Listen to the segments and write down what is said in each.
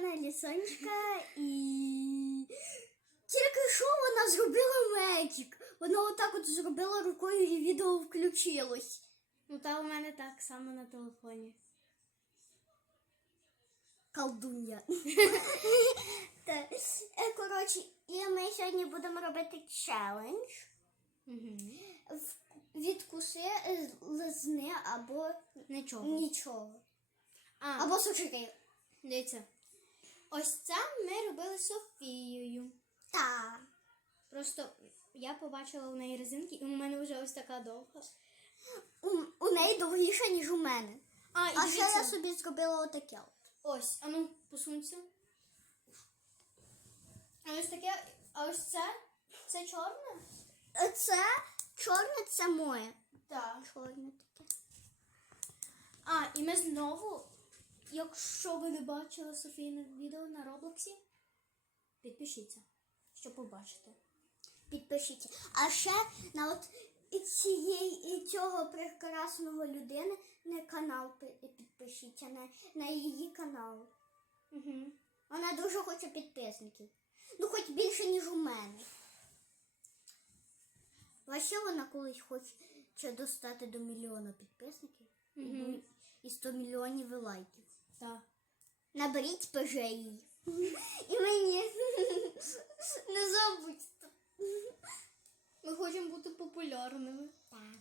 каналі Сонечка і тільки що вона зробила меджик. Вона отак от зробила рукою і відео включилось. Ну та у мене так само на телефоні. Колдунья. Е, Коротше, і ми сьогодні будемо робити челендж. Відкуси е, лизни або Нічого. нічого. А, Або сушики. дивіться. Ось це ми робили з Софією. Так. Просто я побачила у неї резинки, і у мене вже ось така довга. У, у неї довгіша, ніж у мене. А, і А ще дивіться. я собі зробила отаке. от. Ось, а ну, посунься. А ось таке, а ось це, це чорне? Е, Це чорне, це моє. Так. Чорне таке. А, і ми знову, якщо ви не бачили Софійне відео на Роблоксі, підпишіться, щоб побачити. Підпишіться. А ще на от і цієї і цього прекрасного людини на канал підпишіться на, на її канал. Угу. Вона дуже хоче підписників. Ну, хоч більше, ніж у мене. Ваще вона колись хоче достати до мільйона підписників Мгм. і 100 мільйонів лайків. Так. Наберіть їй. І мені не забудьте. Ми хочемо бути популярними. Так.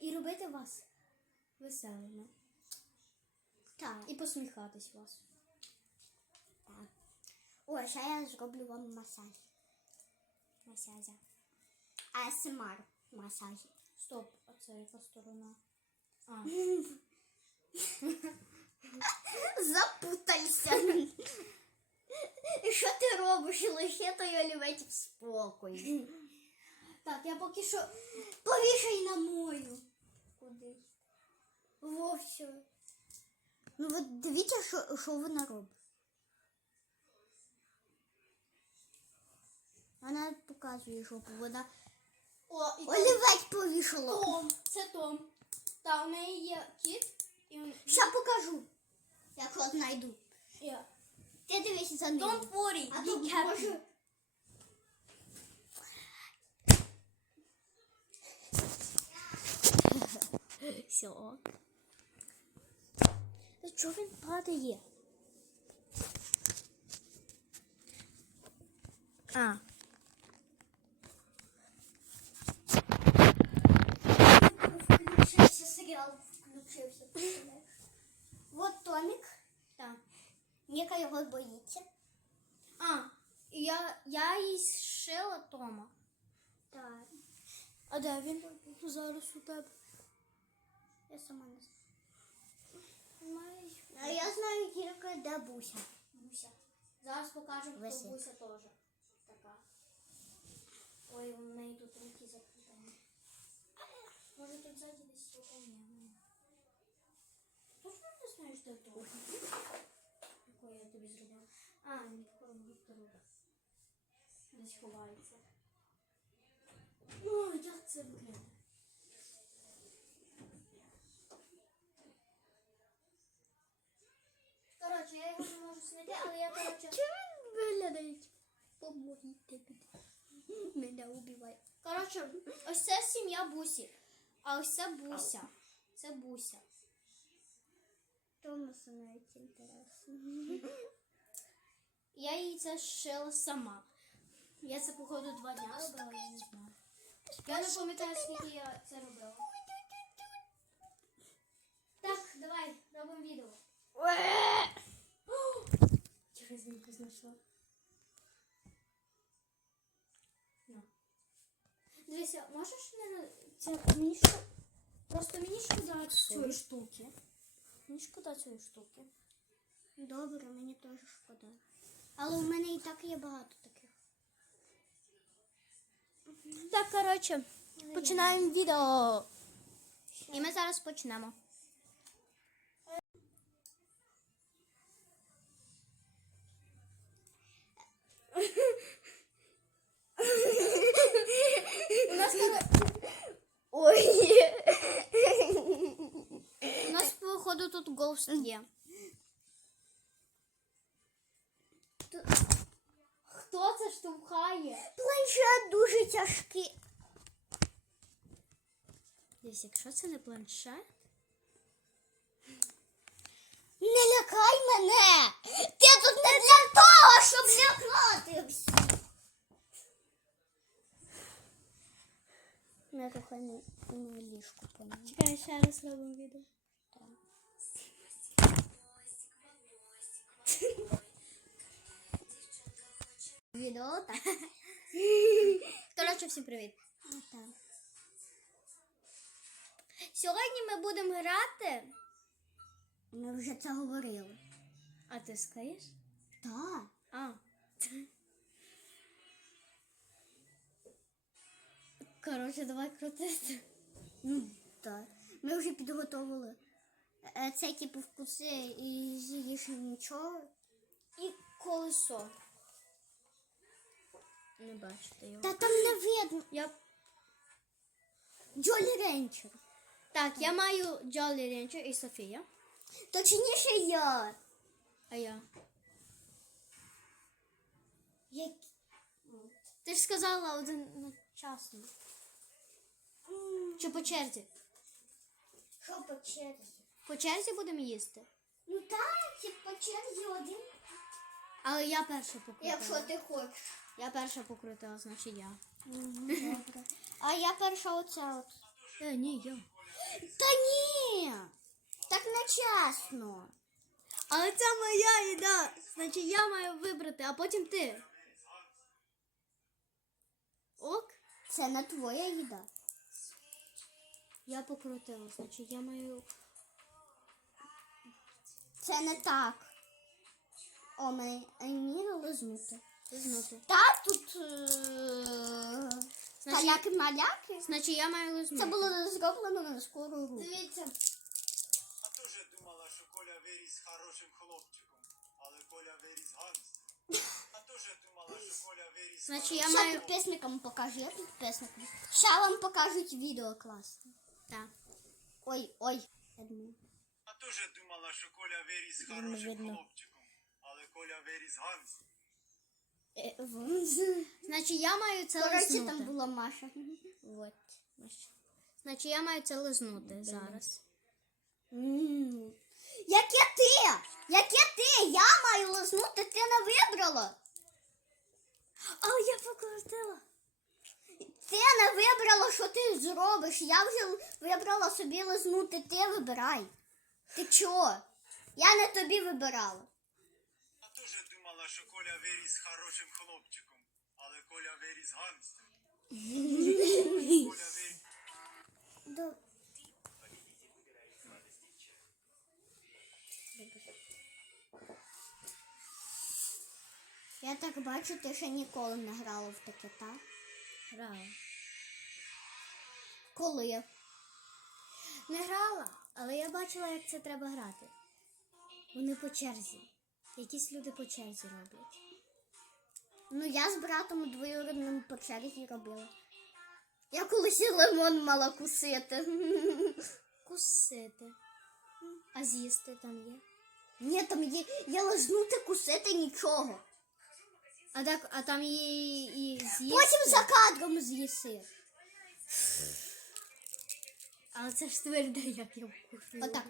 І робити вас веселими. Так. І посміхатись вас. так. О, ще я зроблю вам масаж. Масязя. АСМР масаж. Стоп, а це яка сторона? А, Запутайся. І що ти робиш? Лише той олівець в спокій. так, я поки що. Повішай на мою. Куди? Вовсю. Ну от дивіться, що, що вона робить. Вона показує жопу. Вона О, і олівець повішала. Том. Це Том. Та у неї є кіт. Ща покажу. Як от знайду. Я. Ти дивись за ним. Don't worry, А be happy. Все. Чого він падає? А. Включився серіал? Томік. Так. Ніка його боїться. А, я, я їй зшила Тома. Так. А де він? Зараз у тебе. Я сама не знаю. А я знаю тільки де Буся. Буся. Зараз покажемо, хто. Буся теж. Така. Ой, у неї тут руки закрутені. Може тут ззаді десь є? Ні, ні. Точно не знаєш, де то? Яку я тобі зробила? А, ні, такого второго. Десь ховається. О, як це виглядає? Коротше, я його не можу знайти, але я, коротше... Чому виглядають? Помогіть тобі. Мене убивай. Коротше, ось це сім'я Бусі. А ось це Буся. Це Буся. Томасу навіть інтересно. Я їй це шила сама. Я це, походу, два дня робила, я не знаю. Я не пам'ятаю, скільки я це робила. Так, давай, робимо відео. Я резинку знайшла. Дивися, можеш не... Це мені що? Просто мені шкода цієї штуки. Мені шкода цієї штуки. Добре, мені теж шкода. Але у мене і так є багато таких. Так, коротше, починаємо відео. І ми зараз почнемо. У нас, Ой. У нас, походу, тут гоуст є. Хто це штовхає? Планшет дуже тяжкий. Десь, якщо це не планшет. Не лякай мене! Ти тут не для того, щоб лякати всіх! Не, не ліжку поняла. Чекай, ще раз робимо відео. Відео так. Коротше, всім привіт. Ну, так. Сьогодні ми будемо грати. Ми вже це говорили. А ти скажеш? Так. А. Коротше, давай крутити. Ну, так. Ми вже підготовили. Е, Це типу вкуси і з'їш нічого. І колесо. Не бачите його. Та там не видно. Я... Джолі Ренчер. Так, я маю Джолі Ренчер і Софія. Точніше я. А я. Як... Ти ж сказала один одночасно. Чи по черзі? Що по черзі? По черзі будемо їсти. Ну так, це по черзі один. Але я перша покрутила. Якщо ти хочеш. Я перша покрутила, значить я. Добре. А я перша оця от. Е, ні, я. Та ні! Так не чесно. Але це моя їда. Значить я маю вибрати, а потім ти. Ок? Це не твоя їда. Я покрутила, значить я маю. Це не так. О, мені лизнути. Лизнути. Так, тут е, каляки-маляки. Значить я маю лизнути. Це було зроблено на скору руку. Дивіться. А теж думала, що Коля виріс хорошим хлопчиком, але Коля виріс гангстером. А теж думала, що Коля виріс Значить я маю. підписникам покажу, я підписникам. Ще вам покажуть відео класне. Так. Ой, ой. Я. А теж думала, що Коля виріс хорошим видно. хлопчиком, але Коля виріс гангстером. Е, Значить я маю це лизнути. там була Маша. Вот. Значить я маю це лизнути зараз. М. Яке ти? Яке ти? Я маю лизнути, ти не вибрала. Але я покрутила. Ти не вибрала, що ти зробиш. Я вже вибрала собі лизнути, ти вибирай. Ти чого? Я не тобі вибирала. А теж думала, що Коля виріс хорошим хлопчиком, але Коля виріс гангстером. Коля виріс. До... Я так бачу, ти ще ніколи не грала в таке, так? Грала. Коли? Не грала, але я бачила, як це треба грати. Вони по черзі. Якісь люди по черзі роблять. Ну, я з братом двоюрідним по черзі робила. Я колись і лимон мала кусити. Кусити. А з'їсти там є. Ні, там є, я лизнути кусити нічого. А так, а там є і з'їсти. Потім за кадром з'їси. Але це ж тверде, як я вкушу. Отак.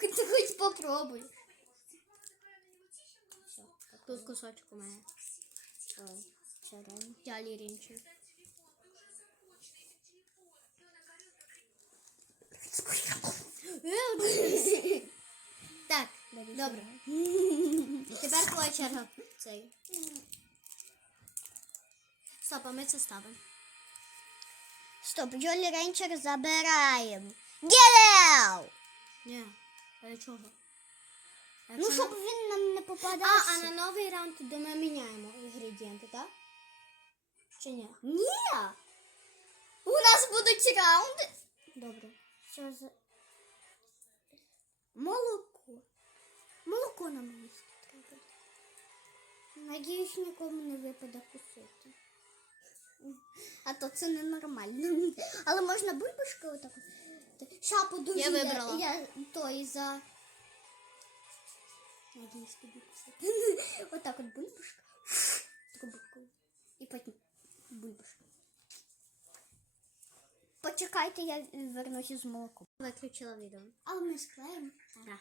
Ти хоч попробуй. Тут кусочок у мене. Ой, черен. Далі рінчу. Добре. Тепер твоя черга. Цей. Стоп, а ми це ставимо. Стоп, Джолі Рейнчер забираємо. Out! Ні. А для чого? А Ну, якщо щоб на- він нам не А, а на новий раунд де ми міняємо інгредієнти, так? Чи ні? Ні! У нас будуть раунди. Добре. Що за... Молоко. Молоко нам їсти треба. Надіюсь, нікому не випаде кусити. А то це ненормально. Але можна бульбашки отак. от. Ща подожди, Я вибрала. Я той за. Надіюсь, тобі кусати. Отак от бульбашка. Трубочкою. І потім бульбашка. Почекайте, я вернуся з молоком. Виключила відео. Але ми склеїмо. Да.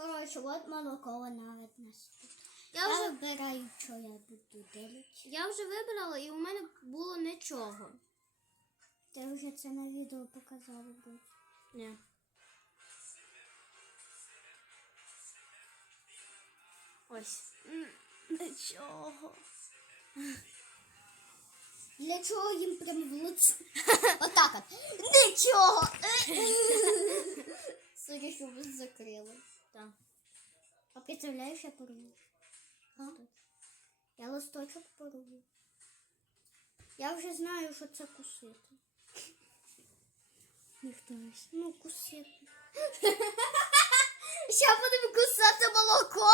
Коротше, от молоко вона від нас. Я Я вже, вибираю, що я буду делити. я вже вибрала і у мене було нічого. Ти вже це на відео показала. бо- Ні. Ось. Нічого. Для чого їм прям в лице? Отак от. Нічого. Судя, що ви закрили. Так. А представляєш, я порву. Я листочок порву. Я вже знаю, що це кусити. Ніхто не Ну, кусити. Ще будемо кусати молоко.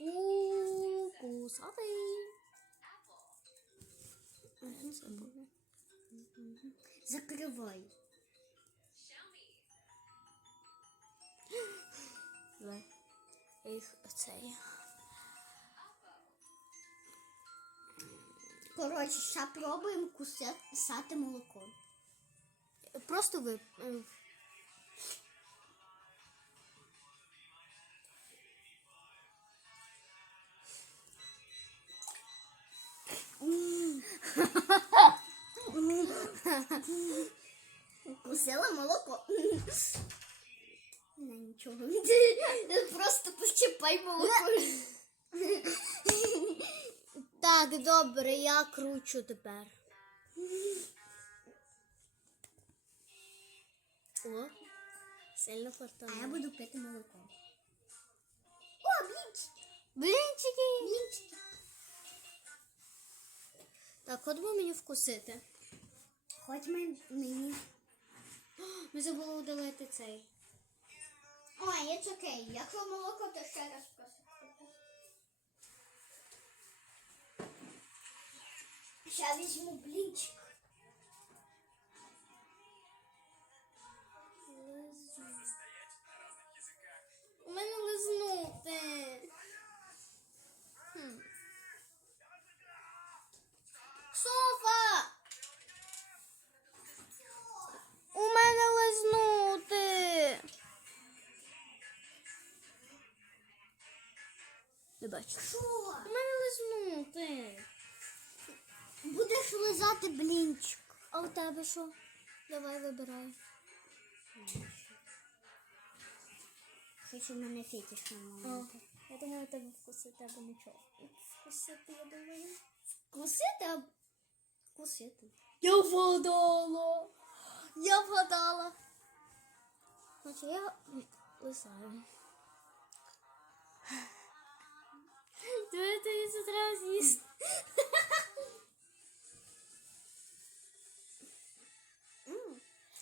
У кусатий. Закривай. Давай. Їх оцей. Коротше, ще пробуємо кусати молоко. Просто ви. е, Кусила молоко. Не, нічого. Просто пощипай молоко. Так, добре, я кручу тепер. О, сильно А я буду пити молоко. О, блінчики. Блінчики. Блінчики. Так, ходимо мені вкусити. Хоч мені. Ми забули удалити цей. Ой, it's окей. Якщо молоко, то ще раз просто. Ще візьму блінчик. У мене лизнути. Не. Що? Мене лизнути. Будеш лизати блінчик. А у тебе що? Давай вибирай. Хоч у мене фетиш на А, я думаю, тебе вкусити або нічого. Вкусити, я думаю. Кусити або кусити. Я вгадала. Я вгадала. Значить, я м, лисаю. Ти це треба з'їсти.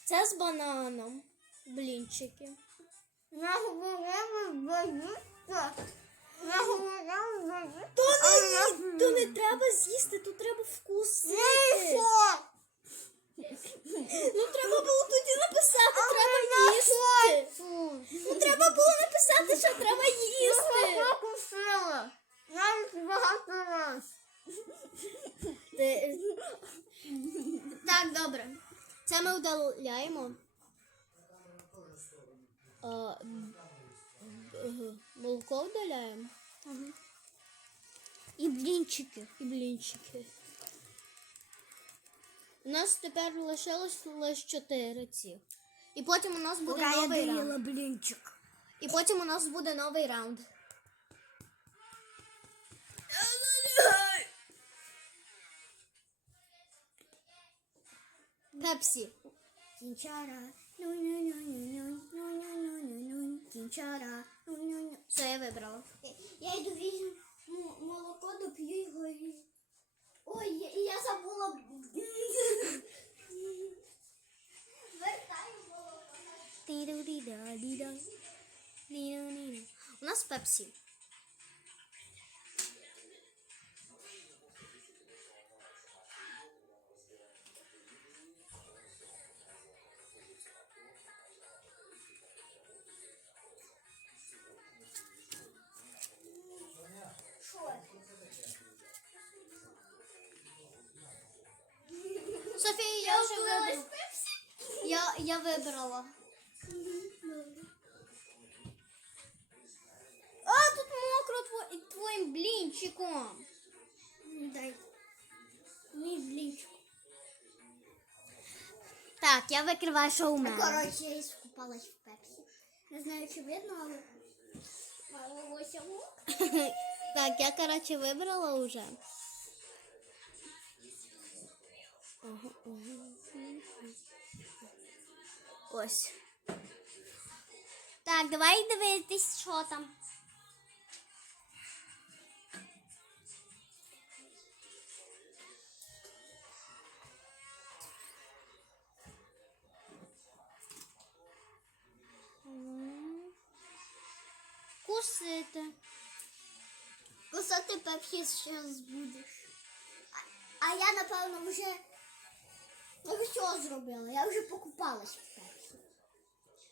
Це з бананом. Блінчики. Я говорила боїться. Я говорила боїться. То не, то не треба з'їсти, тут треба вкусити. Ну треба було тоді написати, треба їсти. Ну треба було написати, що треба їсти. Я кусила. Я багато раз. Ти- Так, добре. Це ми удаляємо. А, молоко вдаляємо. І блінчики. І блінчики. У нас тепер лишилось лише чотири ці. І потім у нас буде Ура, я новий раунд. блінчик. І потім у нас буде новий раунд. Пепсі. Кінчара. Ну-ну-ну-ну-ну-ну-ну-ну-ну. Кінчара. Ну-ну-ну. Все, я вибрала. Я йду візьму м- молоко, доп'ю його і... Ой, я, я забула. Вертаю молоко. У нас пепсі. Софія, я вже вибрала. Я, я вибрала. А, тут мокро тво- твоїм блінчиком. Дай. Мій блінчик. Так, я викриваю, що у мене. Коротше, я іскупалась в пепсі. Не знаю, чи видно, але мало волосся лук. Так, я, коротше, вибрала уже. Ось. Так, давай дивитись, що там. Кусити. Кусати пепсі зараз будеш. А, а я, напевно, вже все зробила. Я вже покупалась в пепсі.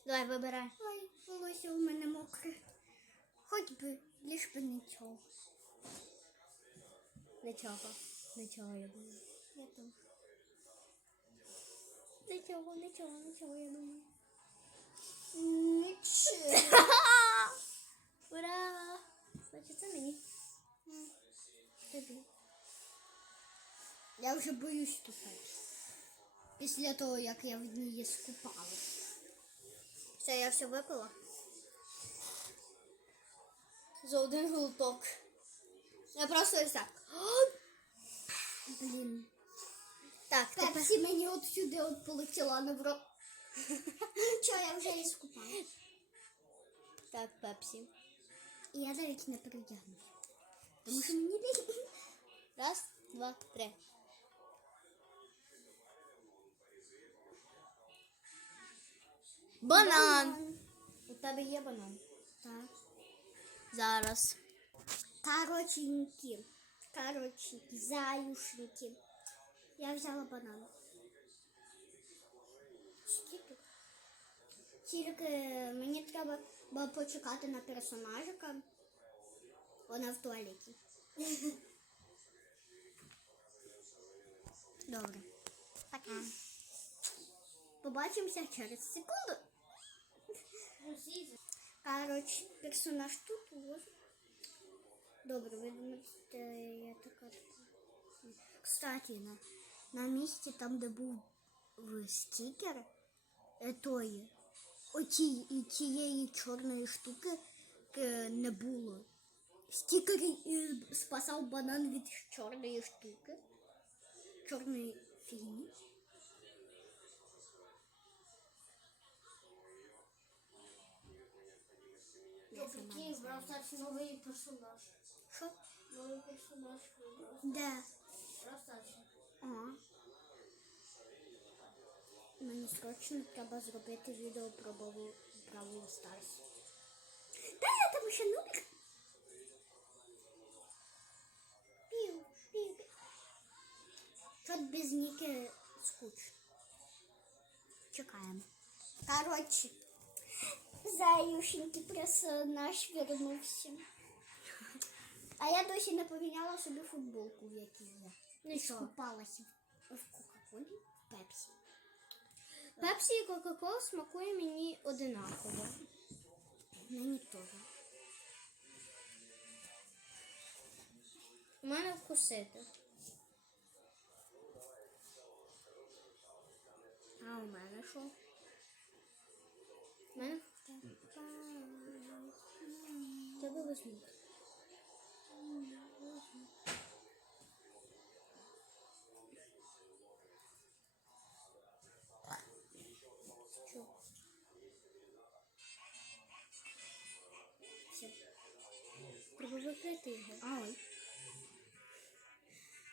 Давай, вибирай. Ой, волосся у мене мокре. Хоч би, лиш би не цього. Нічого. Нічого, я думаю. Я там. Нічого, нічого, нічого, я думаю. Нічого. Ура! Значить, це мені. Тобі. Я вже боюсь ту пепсі. Після того, як я в ній скупалась. Все, я все випила. За один глоток. Я просто ось так. Блін. Так, тепер. Пепсі мені от сюди от полетіла на в рот. Я вже і скупала. Так, пепсі. І я навіть не передягнусь. Тому що мені. Раз, два, три. Банан. У тебе є банан? Так. Зараз. Короченькі. Короче, заюшники. Я взяла банан. Скільки? Тільки мені треба було почекати на персонажика. Вона в туалеті. Добре. Пока. Побачимося через секунду. Короче, персонаж тут ось. Добре, ви думаєте, я така. така. Кстати, на, на місці там, де був в, стікер, е, тої, оті, і тієї чорної штуки е, не було. Стікер е, спасав банан від чорної штуки. Чорної фігні. Я не знаю. Старший новий персонаж. Що? Новий персонаж. Де? Старший. Ага. Мені срочно треба зробити відео про Бравл Бравл Старс. Та я там ще нубик. Пів, пів. Чот без Ніки скучно. Чекаємо. Коротше, заюшенький персонаж вернувся. А я досі не поміняла собі футболку, в якій я. Ну і в Кока-Колі, в Пепсі. Пепсі і Кока-Кола смакує мені одинаково. Мені теж. У мене вкусити. А у мене що? У мене тебе. Треба викрити його. А ой.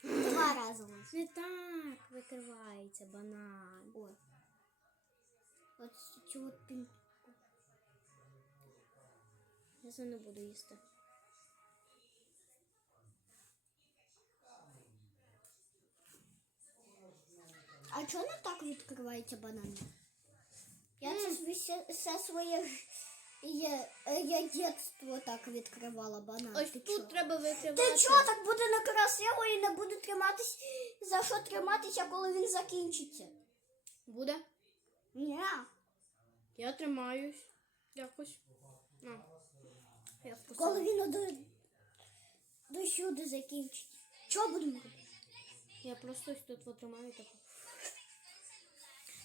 Два рази. Не так викривається банан. Ой. От цю от пін... Я це не буду їсти. А чого не так відкривається банан? Я це все, все своє Я, я дитинство так відкривала банан. Ось Ти тут чо? треба викривати. Ти чого так буде некрасиво і не буде триматись? За що триматися, коли він закінчиться? Буде? Ні. Я тримаюсь. Якось. На. Я. Коли він до, до сюди закінчиться. Що будемо робити? Я просто ось тут потримаю так.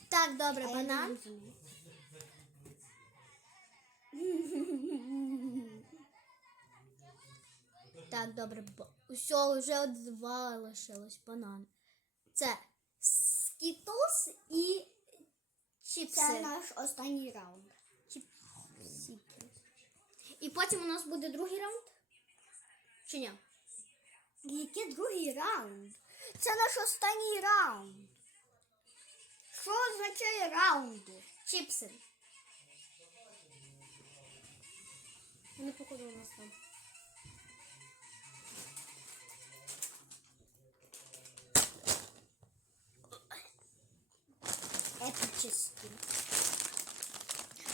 Так, добре, А я банан. розумію. Так, добре. Все, вже два лишилось банан. Це скітлс і чіпси. Це наш останній раунд. І потім у нас буде другий раунд? Чи ні? Який другий раунд? Це наш останній раунд. Що означає раунди? Чіпси. Вони походу у нас там. Епічні.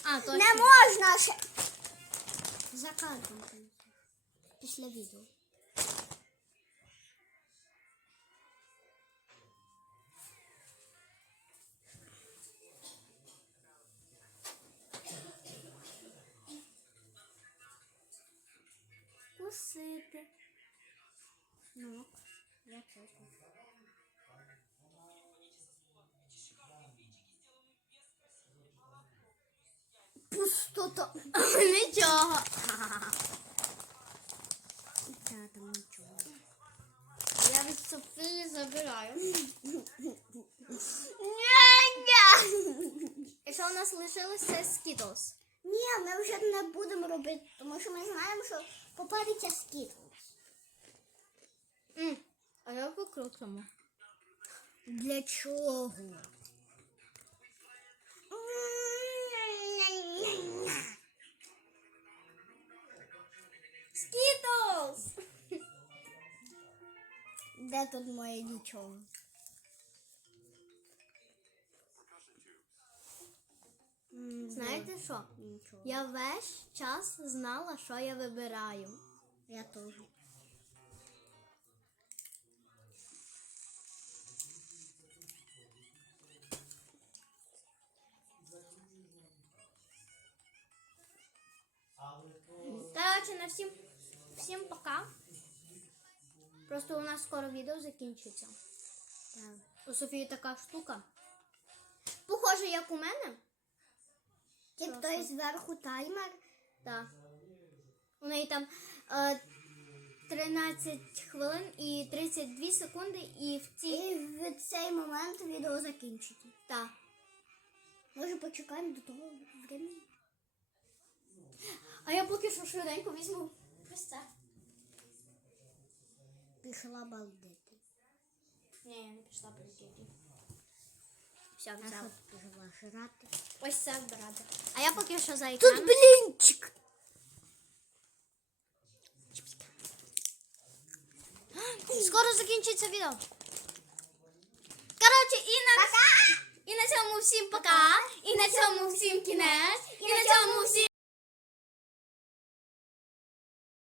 А, точно. Не можна ще. За кадром. Після відео. Кусити. Ну, я чесно. Пустота. Нічого. Та там нічого. Я від Софії забираю. І що у нас лишилося скітлс? Ні, ми вже не будемо робити, тому що ми знаємо, що попадеться скіт. А я покрутимо. Для чого? Скітлс! Де тут моє нічого? Знаєте що? Нічого. Я весь час знала, що я вибираю. Я теж. Короче, на всім, всім пока. Просто у нас скоро відео закінчиться. Так. У Софії така штука. Похоже, як у мене. Тільки той зверху таймер. Так. У неї там е, 13 хвилин і 32 секунди, і в цій. І в цей момент відео закінчиться. Так. Може почекаємо до того времени? А я поки що швиденько візьму. Ось це. Пішла балдити. Ні, я не пішла перекидки. Все, взяла. пішла жрати? Ось це вбирати. А я поки що за Тут блінчик. Скоро закінчиться відео. Коротше, і на, і на цьому всім пока. І на цьому всім кінець. І на цьому всім.